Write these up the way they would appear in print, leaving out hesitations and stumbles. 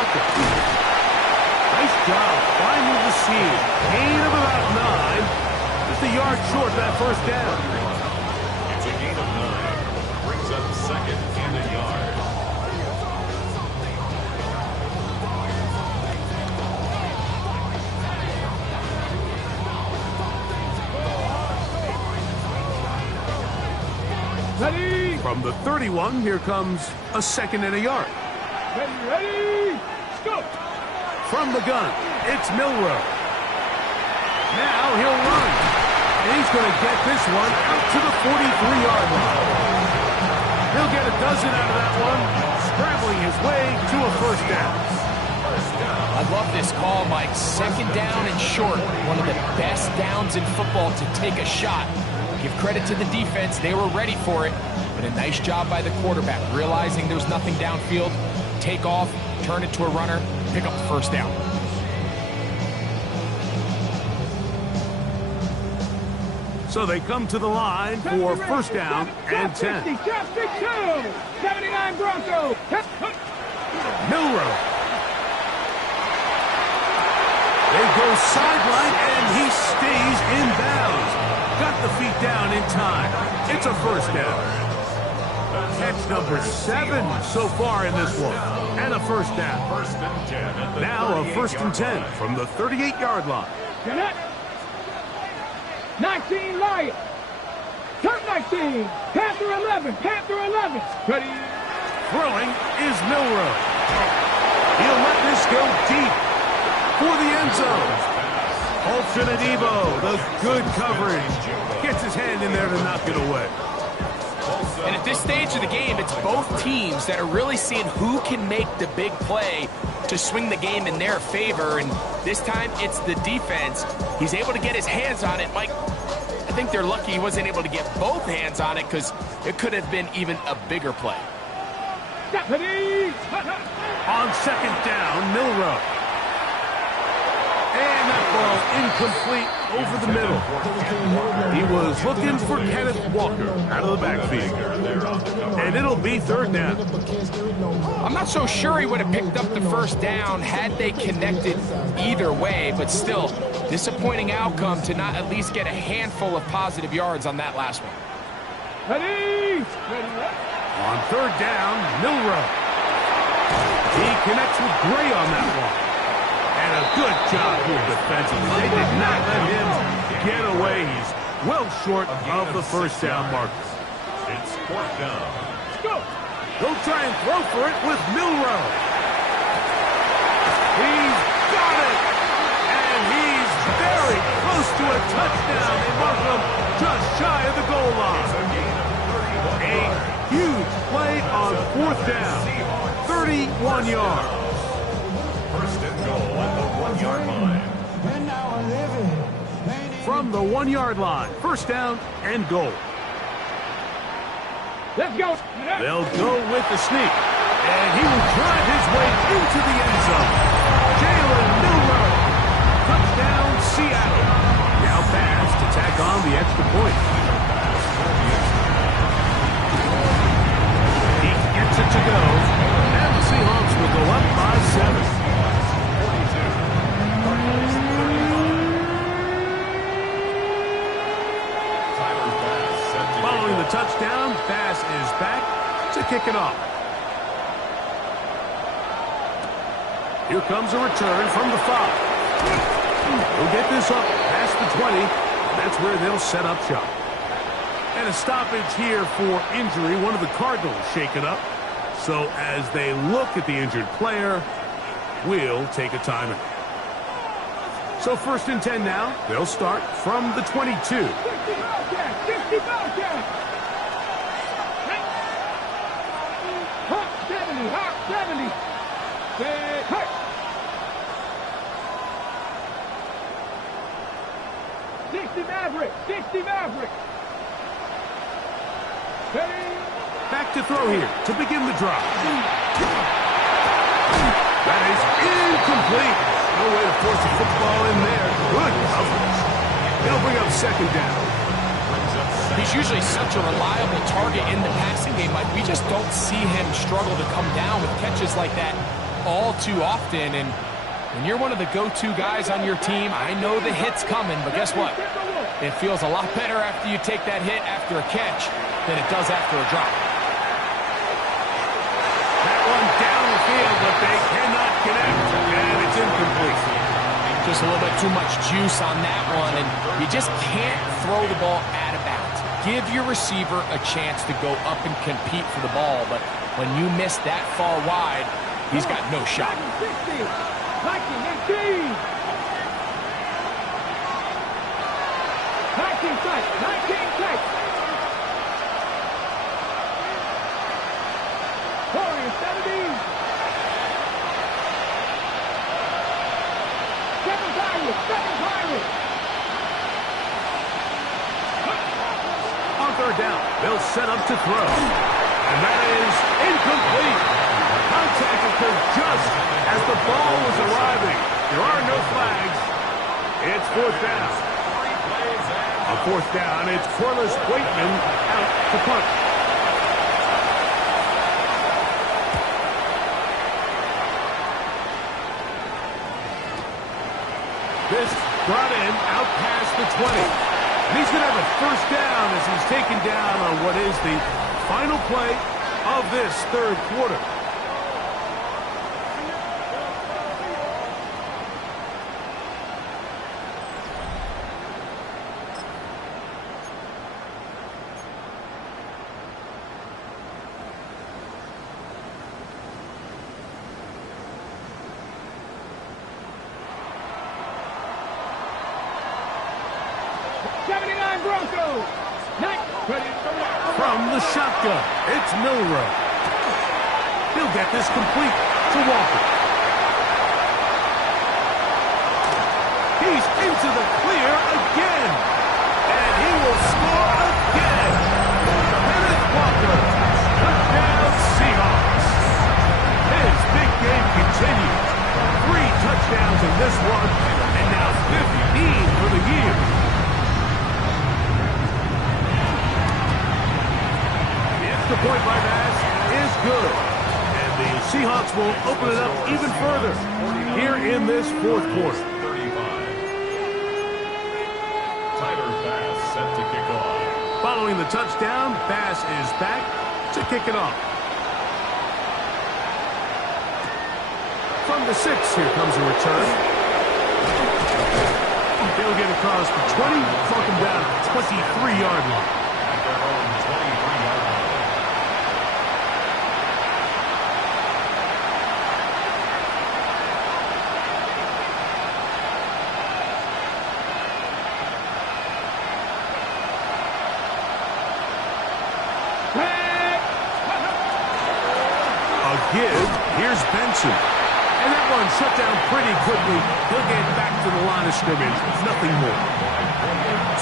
Walker. Nice job finding the seam. Gain of about 9. Just a yard short that first down. It's a gain of 9. Brings up second and a yard. Ready? From the 31, here comes a second and a yard. Ready? Go! From the gun, it's Milroe. Now he'll run. And he's going to get this one out to the 43-yard line. He'll get a dozen out of that one, scrambling his way to a first down. I love this call, Mike. Second down and short. One of the best downs in football to take a shot. Give credit to the defense. They were ready for it. But a nice job by the quarterback, realizing there's nothing downfield. Take off, turn it to a runner, pick up the first down. So they come to the line for first down and 10. 79 Broncos. Milroe. They go sideline, and he stays in bounds. Got the feet down in time. It's a first down. Catch number 7 so far in this one. And a first down. Now a first and 10 from the 38-yard line. 19 Lions. Turn 19. Panther 11. Panther 11. Ready? Throwing is Milroe. He'll let this go deep for the end zone. Alternate Evo, the good coverage. Gets his hand in there to knock it away. And at this stage of the game, it's both teams that are really seeing who can make the big play to swing the game in their favor. And this time, it's the defense. He's able to get his hands on it. Mike, I think they're lucky he wasn't able to get both hands on it because it could have been even a bigger play. On second down, Milroe. And that ball incomplete over the middle. He was looking for Kenneth Walker out of the backfield. And it'll be third down. I'm not so sure he would have picked up the first down had they connected either way, but still, disappointing outcome to not at least get a handful of positive yards on that last one. Ready? On third down, Milroe. He connects with Gray on that one. And a good job here defensively. They did not let him get away. He's well short of the first down mark. It's fourth down. Go! He'll try and throw for it with Milroe. He's got it! And he's very close to a touchdown. They mark him just shy of the goal line. A huge play on fourth down. 31 yards. First and goal at the 1-yard line. From the 1-yard line, first down and goal. Let's go! They'll go with the sneak, and he will drive his way into the end zone. Jalen Milroe, touchdown Seattle. Now pass to tack on the extra point. He gets it to go, and the Seahawks will go up by 7. Following the touchdown, pass is back to kick it off. Here comes a return from the 5. He'll get this up past the 20. That's where they'll set up shop. And a stoppage here for injury. One of the Cardinals shaken up. So as they look at the injured player, we'll take a timeout. So first and 10 now. They'll start from the 22. 60 Bobcats! Hot 70, hot 70. Hey. 60 Maverick, 60 Maverick. Hey. Back to throw here to begin the drive. That is incomplete. No way to force a football in there. Good coverage. They'll bring up second down. He's usually such a reliable target in the passing game. Like, we just don't see him struggle to come down with catches like that all too often, and when you're one of the go-to guys on your team, I know the hit's coming, but guess what? It feels a lot better after you take that hit after a catch than it does after a drop. That one down the field, but they cannot connect, and it's incomplete. Just a little bit too much juice on that one, and you just can't throw the ball out of bounds. Give your receiver a chance to go up and compete for the ball, but when you miss that far wide, he's got no shot. 19 sight, 19 sight. Warriors 17. 7 Pirates. On third down, they'll set up to throw. And that is incomplete. Contact occurred just as the ball was arriving. There are no flags. It's fourth down. On fourth down, it's Corliss Waitman out to punt. This brought in out past the 20. And he's going to have a first down as he's taken down on what is the final play of this third quarter. From the shotgun, it's Milroe. He'll get this complete to Walker. He's into the clear again. And he will score again. Kenneth Walker, touchdown Seahawks. His big game continues. 3 touchdowns in this one, and now 15 for the year. The point by Bass is good. And the Seahawks will open it up even further here in this fourth quarter. 35. Tyler Bass set to kick off. Following the touchdown, Bass is back to kick it off. From the 6, here comes a return. He'll get across the 20, talk him down at the 23-yard line. At their own 23-yard line. Give. Here's Benson. And that one shut down pretty quickly. He'll get back to the line of scrimmage. Nothing more.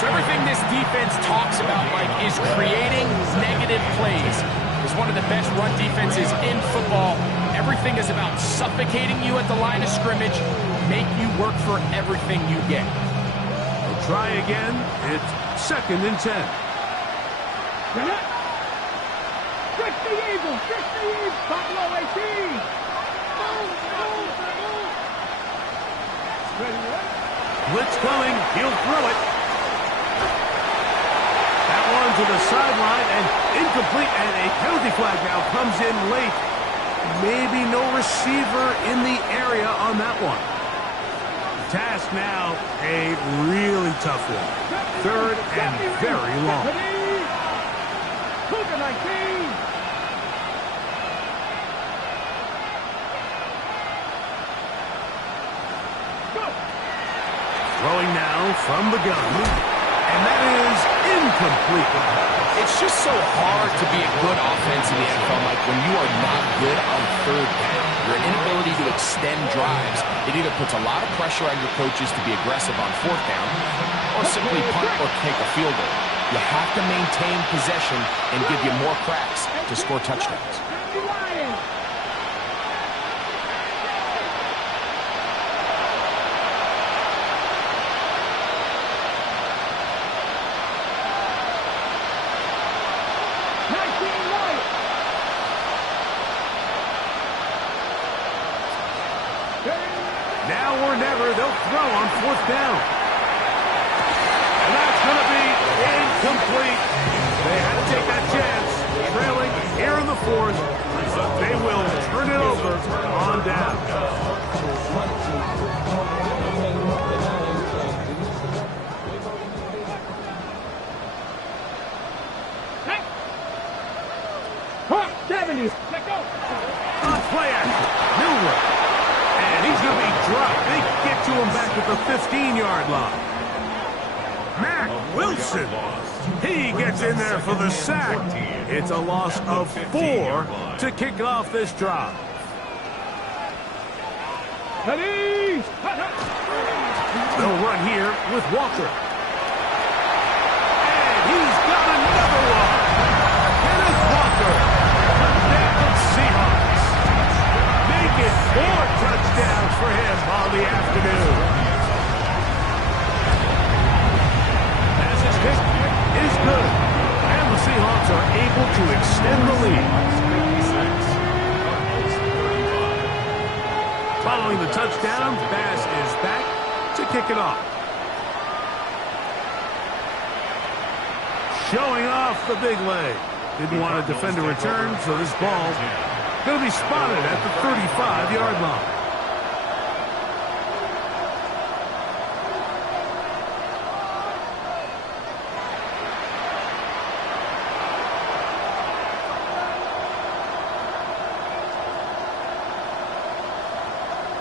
So everything this defense talks about, Mike, is creating negative plays. It's one of the best run defenses in football. Everything is about suffocating you at the line of scrimmage, make you work for everything you get. They'll try again. It's 2nd and 10. Buffalo 18. Blitz coming. He'll throw it. That one to the sideline and incomplete, and a penalty flag now comes in late. Maybe no receiver in the area on that one. The task now, a really tough one. 3rd and very long. Cougar 19. Throwing now from the gun, and that is incomplete. It's just so hard to be a good offense in the NFL, Mike, when you are not good on 3rd down. Your inability to extend drives, it either puts a lot of pressure on your coaches to be aggressive on 4th down, or simply punt or take a field goal. You have to maintain possession and give you more cracks to score touchdowns. throw on 4th down. And that's going to be incomplete. They had to take that chance. Trailing here in the 4th. They will turn it over on down. Huh, 70. Let go. On play action. Miller. And he's going to be dropped. They get to him back at the 15-yard line. Matt Wilson. He gets in there for the sack. It's a loss of 4 to kick off this drive. Ready. They'll run here with Walker. And he's got another one. Kenneth Walker. Touchdown Seahawks. Make it 4 touchdowns for him on the afternoon. As his kick is good. And the Seahawks are able to extend the lead. Following the touchdown, Bass is back to kick it off. Showing off the big leg. Didn't want to defend a return, so this ball going to be spotted at the 35-yard line.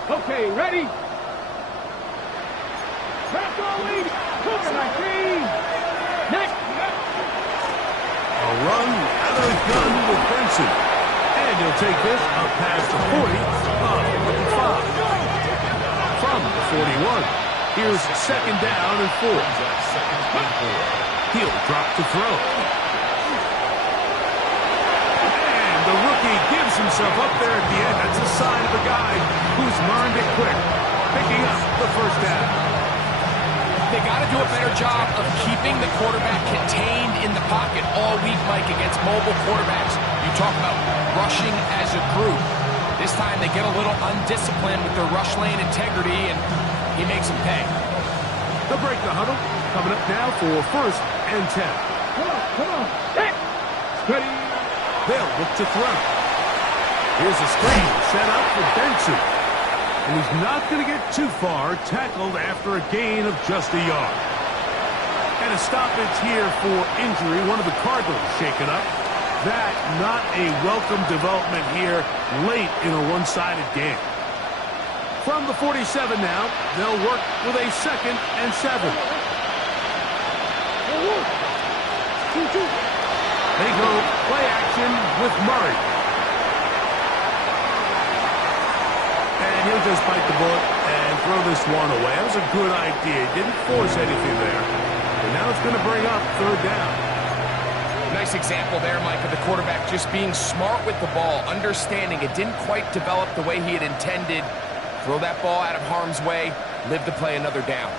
Okay, ready? Back on lead. Cougar 19. Next. A run out of the gun with Benson. And he'll take this up past the 40 of the 5. From the 41. Here's 2nd down and 4. He'll drop to throw. And the rookie gives himself up there at the end. That's a sign of a guy who's learned it quick. Picking up the 1st down. They got to do a better job of keeping the quarterback contained in the pocket all week, Mike, against mobile quarterbacks. You talk about rushing as a group. This time they get a little undisciplined with their rush lane integrity, and he makes them pay. They'll break the huddle. Coming up now for 1st and 10. Come on. Hey. Ready. They'll look to throw. Here's a screen set up for Benson. And he's not going to get too far, tackled after a gain of just a yard. And a stoppage here for injury. One of the Cardinals shaken up. That not a welcome development here late in a one-sided game. From the 47 now, they'll work with a 2nd and 7. They go play action with Murray. And he'll just bite the bullet and throw this one away. That was a good idea. Didn't force anything there. And now it's going to bring up 3rd down. Nice example there, Mike, of the quarterback just being smart with the ball, understanding it didn't quite develop the way he had intended. Throw that ball out of harm's way, live to play another down.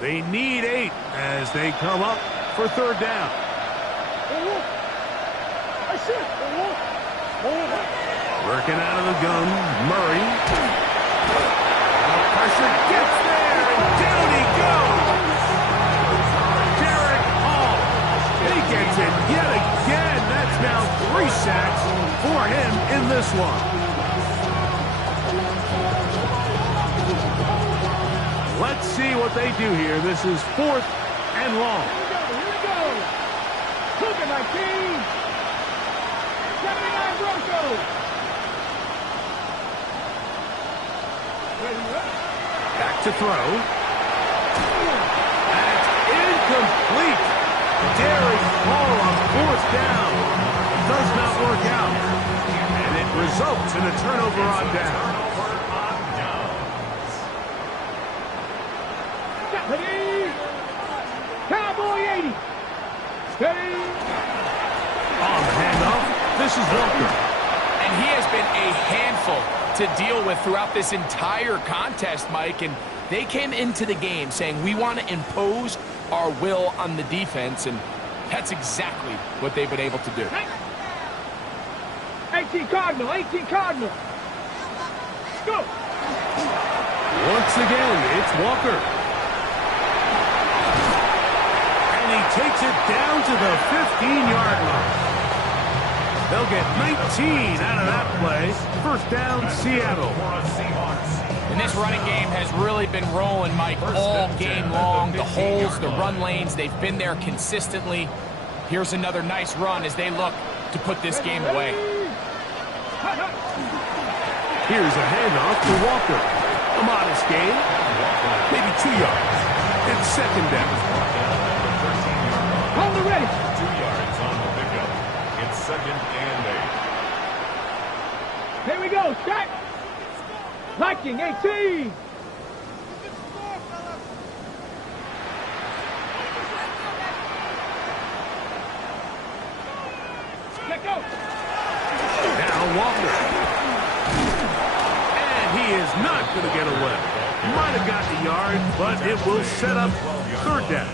They need 8 as they come up for 3rd down. Working out of the gun, Murray. Pressure gets there, and down he goes. Derek Hall. He gets it yet again. That's now 3 sacks for him in this one. Let's see what they do here. This is 4th and long. Here we go. Cougar 19. 79 Broncos. Back to throw. That's incomplete. Derek Hall on 4th down. Does not work out. And it results in a turnover on down. Ready. Cowboy 80. Steady. On the handoff, this is Walker. And he has been a handful to deal with throughout this entire contest, Mike. And they came into the game saying, we want to impose our will on the defense. And that's exactly what they've been able to do. 18 Cardinal. 18 Cardinal. go. Once again, it's Walker. And he takes it down to the 15-yard line. They'll get 19 out of that play. First down, Seattle. And this running game has really been rolling, Mike, all game long. The holes, the run lanes, they've been there consistently. Here's another nice run as they look to put this game away. Here's a handoff to Walker. A modest gain, maybe 2 yards. It's second down. Hold it ready. 2 yards on the pickup. It's second and 8. Here we go. Start. Viking 18. Let go. Now Walker. And he is not going to get away. Might have got the yard, but it will set up third down.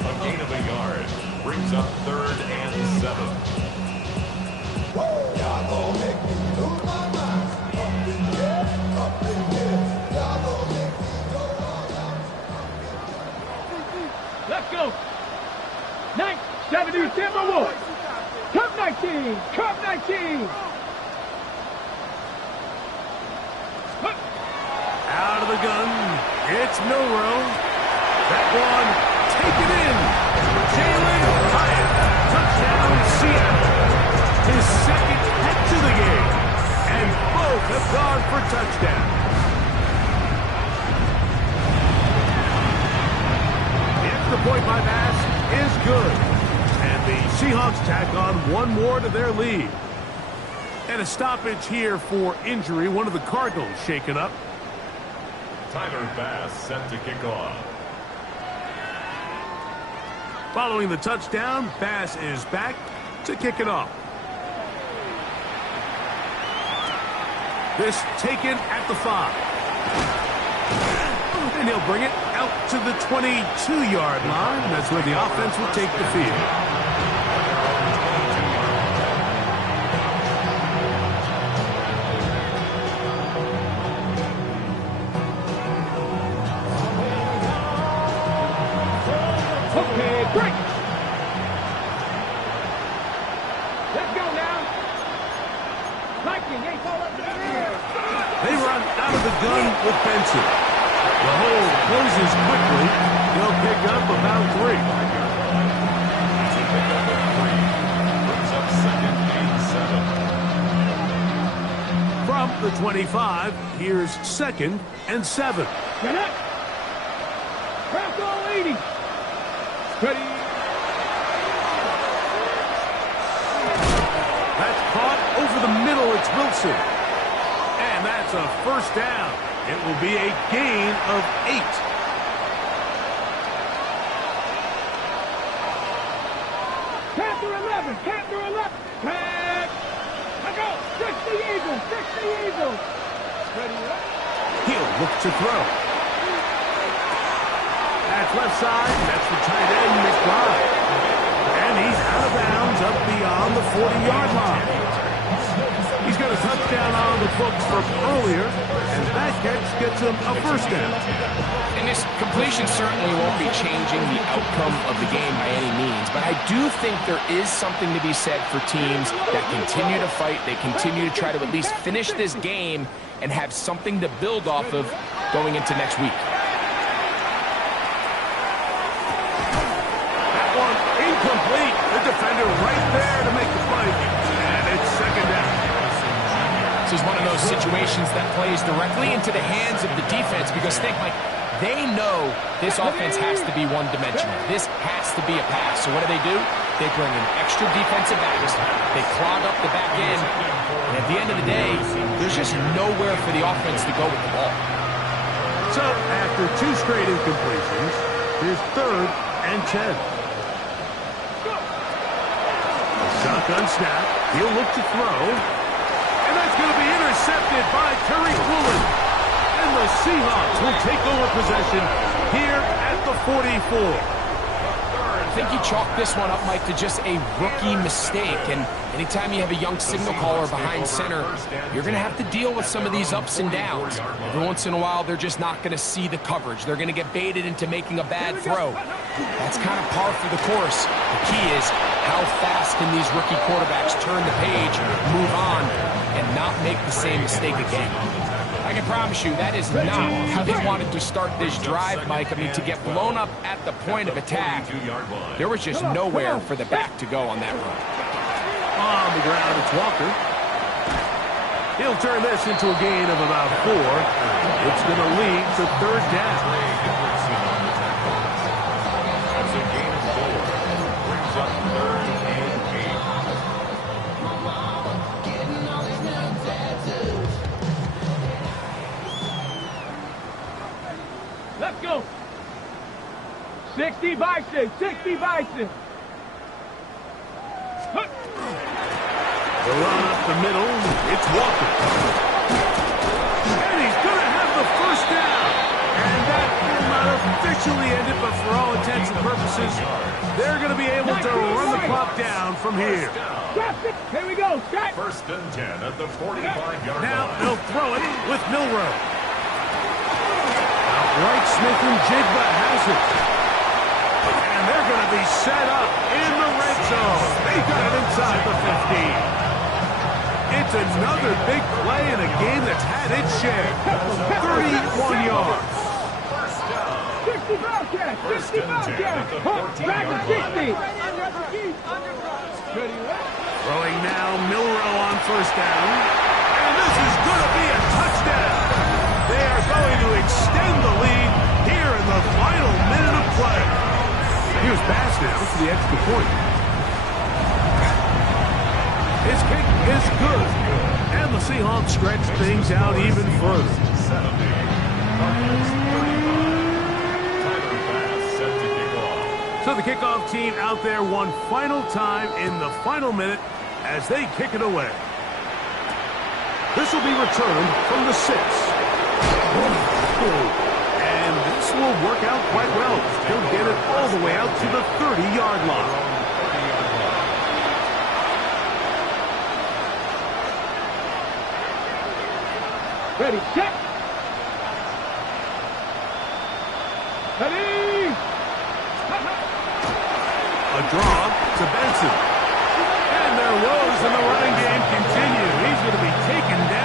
A gain of a yard brings up third and 7. Let's go. 970 Timberwolves. Cup 19. Cup 19. Out of the gun. It's Milrow. That one taken in. Jalen Hyatt. Touchdown, Seattle. His second head to the game. And both have gone for touchdown. The extra point by Bass is good. And the Seahawks tack on one more to their lead. And a stoppage here for injury. One of the Cardinals shaken up. Tyler Bass set to kick off. Following the touchdown, Bass is back to kick it off. This taken at the 5. And he'll bring it out to the 22-yard line. That's where the offense will take the field. Break. Let's go now. Viking, ain't fall up the air. They run out of the gun with Benson. The hole closes quickly. They'll pick up about 3. It's a pickup of 3. Brings up second and 7. From the 25, here's second and 7. Get up. Press all 80. Ready. That's caught over the middle. It's Wilson. And that's a first down. It will be a gain of 8. Panther 11. Panther 11. Tag. Let's go. Fix the Eagles. Fix the Eagles. Ready. He'll look to throw. That's left side. That's the tight end, McBride. And he's out of bounds up beyond the 40-yard line. He's got a touchdown on the books from earlier, and that catch gets him a first down. And this completion certainly won't be changing the outcome of the game by any means, but I do think there is something to be said for teams that continue to fight, they continue to try to at least finish this game and have something to build off of going into next week. Incomplete. The defender right there to make the play. And it's second down. This is one of those situations that plays directly into the hands of the defense because think, like, they know this offense has to be one-dimensional. This has to be a pass. So what do? They bring in extra defensive backs. They clog up the back end. And at the end of the day, there's just nowhere for the offense to go with the ball. So after 2 straight incompletions, here's third and 10. Shotgun snap. He'll look to throw. And that's going to be intercepted by Tariq Woolen. And the Seahawks will take over possession here at the 44. think you chalk this one up, Mike, to just a rookie mistake. And anytime you have a young signal caller behind center, you're going to have to deal with some of these ups and downs. Every once in a while, they're just not going to see the coverage. They're going to get baited into making a bad throw. That's kind of par for the course. The key is how fast can these rookie quarterbacks turn the page, move on, and not make the same mistake again. I can promise you that is not how they wanted to start this drive, Mike. I mean, to get blown up at the point of attack, there was just nowhere for the back to go on that run. On the ground, it's Walker. He'll turn this into a gain of about 4. It's going to lead to third down. That's a gain of 4. Brings up third and 8. Let's go. 60 Bison, 60 Bison. The run up the middle, it's Walker. And he's going to have the first down. And that will not officially end it, but for all intents and purposes, they're going to be able to run the clock down from here. Here we go, Scott. First and 10 at the 45-yard line. Now they'll throw it with Milrow. Outright, Smith and Jigba has it. And they're going to be set up in the red zone. They got it inside the 15. It's another big play in a game that's had its share. 31 yards. 60 Bobcats, 60 Bobcats. Back to 60. Throwing now, Milrow on first down. And this is going to be a touchdown. They are going to extend the lead here in the final minute of play. Here's Bass now for the extra point. His kick is good. And the Seahawks stretch things out even further. So the kickoff team out there one final time in the final minute as they kick it away. This will be returned from the 6. And this will work out quite well. He'll get it all the way out to the 30-yard line. Ready, set. Ready. A draw to Benson. And their woes in the running game continue. He's going to be taken down